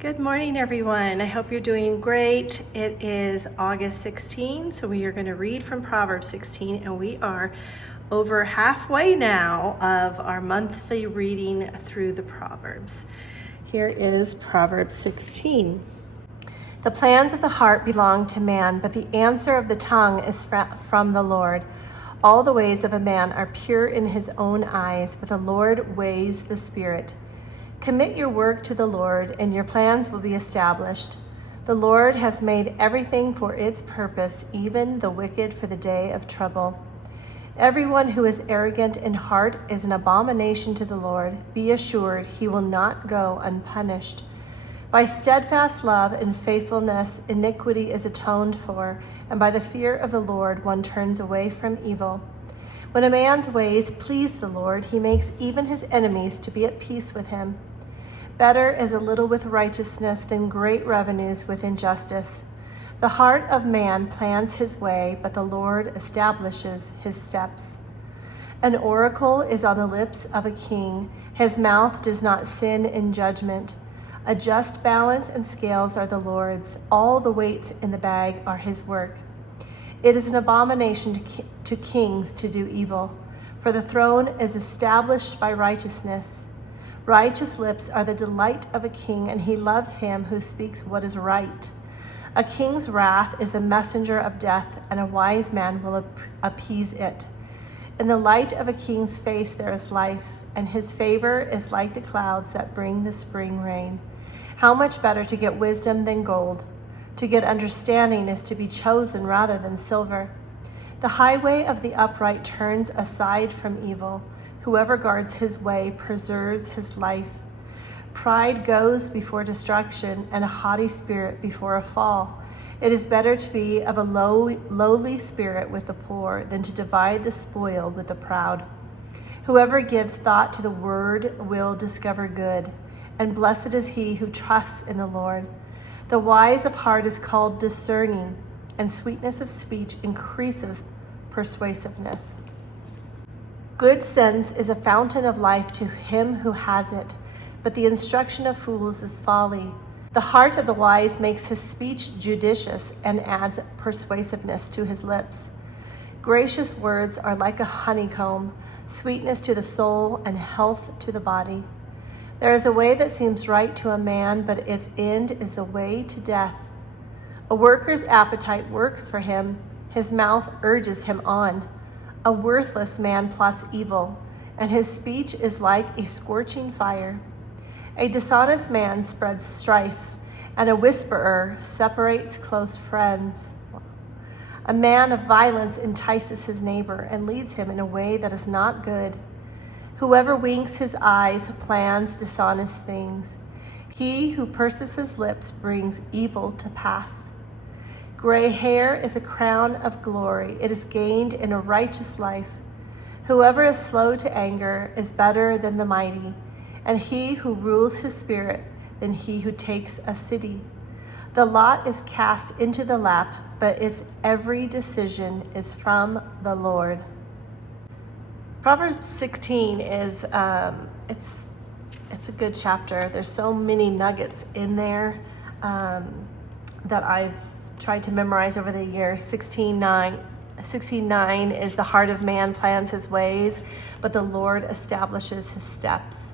Good morning, everyone. I hope you're doing great. It is August 16, so we are going to read from Proverbs 16, and we are over halfway now of our monthly reading through the Proverbs. Here is Proverbs 16. The plans of the heart belong to man, but the answer of the tongue is from the Lord. All the ways of a man are pure in his own eyes, but the Lord weighs the spirit. Commit your work to the Lord, and your plans will be established. The Lord has made everything for its purpose, even the wicked for the day of trouble. Everyone who is arrogant in heart is an abomination to the Lord. Be assured he will not go unpunished. By steadfast love and faithfulness, iniquity is atoned for, and by the fear of the Lord one turns away from evil. When a man's ways please the Lord, he makes even his enemies to be at peace with him. Better is a little with righteousness than great revenues with injustice. The heart of man plans his way, but the Lord establishes his steps. An oracle is on the lips of a king. His mouth does not sin in judgment. A just balance and scales are the Lord's. All the weights in the bag are his work. It is an abomination to kings to do evil, for the throne is established by righteousness. Righteous lips are the delight of a king, and he loves him who speaks what is right. A king's wrath is a messenger of death, and a wise man will appease it. In the light of a king's face there is life, and his favor is like the clouds that bring the spring rain. How much better to get wisdom than gold! To get understanding is to be chosen rather than silver. The highway of the upright turns aside from evil. Whoever guards his way preserves his life. Pride goes before destruction, and a haughty spirit before a fall. It is better to be of a lowly spirit with the poor than to divide the spoil with the proud. Whoever gives thought to the word will discover good, and blessed is he who trusts in the Lord. The wise of heart is called discerning, and sweetness of speech increases persuasiveness. Good sense is a fountain of life to him who has it, but the instruction of fools is folly. The heart of the wise makes his speech judicious and adds persuasiveness to his lips. Gracious words are like a honeycomb, sweetness to the soul and health to the body. There is a way that seems right to a man, but its end is the way to death. A worker's appetite works for him, his mouth urges him on. A worthless man plots evil, and his speech is like a scorching fire. A dishonest man spreads strife, and a whisperer separates close friends. A man of violence entices his neighbor and leads him in a way that is not good. Whoever winks his eyes plans dishonest things. He who purses his lips brings evil to pass. Gray hair is a crown of glory. It is gained in a righteous life. Whoever is slow to anger is better than the mighty, and he who rules his spirit than he who takes a city. The lot is cast into the lap, but its every decision is from the Lord. Proverbs 16 is it's a good chapter. There's so many nuggets in there that I've tried to memorize over the years. 16:9 is the heart of man plans his ways, but the Lord establishes his steps.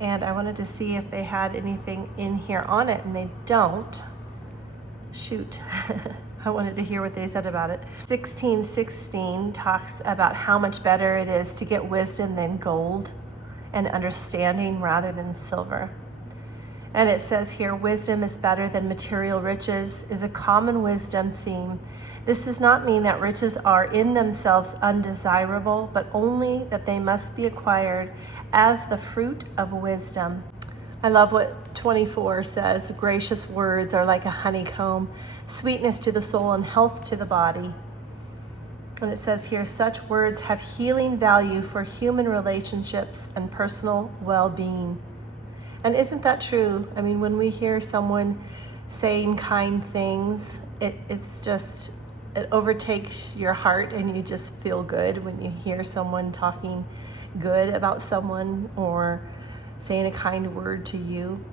And I wanted to see if they had anything in here on it, and they don't. Shoot. I wanted to hear what they said about it. 16:16 talks about how much better it is to get wisdom than gold and understanding rather than silver. And it says here, wisdom is better than material riches is a common wisdom theme. This does not mean that riches are in themselves undesirable, but only that they must be acquired as the fruit of wisdom. I love what 24 says. Gracious words are like a honeycomb, sweetness to the soul and health to the body. And it says here, such words have healing value for human relationships and personal well-being. And isn't that true? I mean, when we hear someone saying kind things, it overtakes your heart, and you just feel good when you hear someone talking good about someone or saying a kind word to you.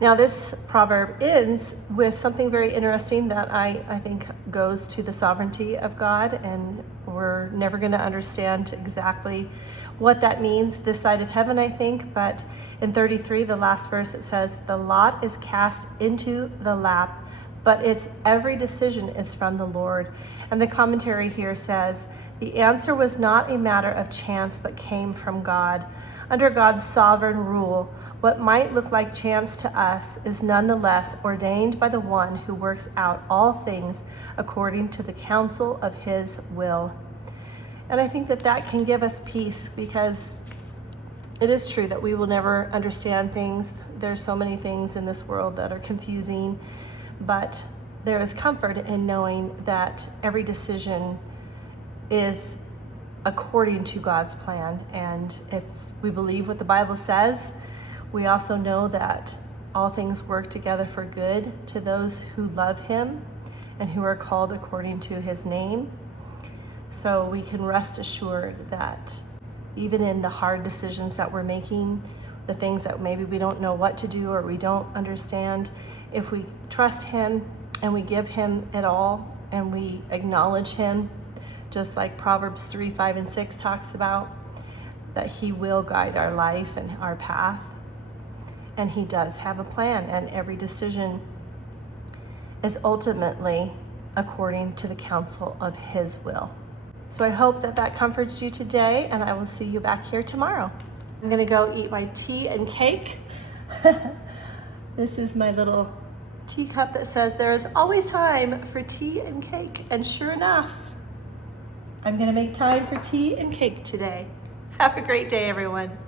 Now this proverb ends with something very interesting that I think goes to the sovereignty of God, and we're never going to understand exactly what that means this side of heaven, I think. But in 33, the last verse, it says, "The lot is cast into the lap, but its every decision is from the Lord." And the commentary here says, "The answer was not a matter of chance, but came from God. Under God's sovereign rule, what might look like chance to us is nonetheless ordained by the one who works out all things according to the counsel of his will." And I think that that can give us peace, because it is true that we will never understand things. There's so many things in this world that are confusing, but there is comfort in knowing that every decision is according to God's plan. And if we believe what the Bible says, we also know that all things work together for good to those who love him and who are called according to his name. So we can rest assured that even in the hard decisions that we're making, the things that maybe we don't know what to do or we don't understand, if we trust him and we give him it all and we acknowledge him, just like Proverbs 3, 5, and 6 talks about, that he will guide our life and our path. And he does have a plan, and every decision is ultimately according to the counsel of his will. So I hope that that comforts you today, and I will see you back here tomorrow. I'm gonna go eat my tea and cake. This is my little teacup that says there is always time for tea and cake. And sure enough, I'm gonna make time for tea and cake today. Have a great day, everyone.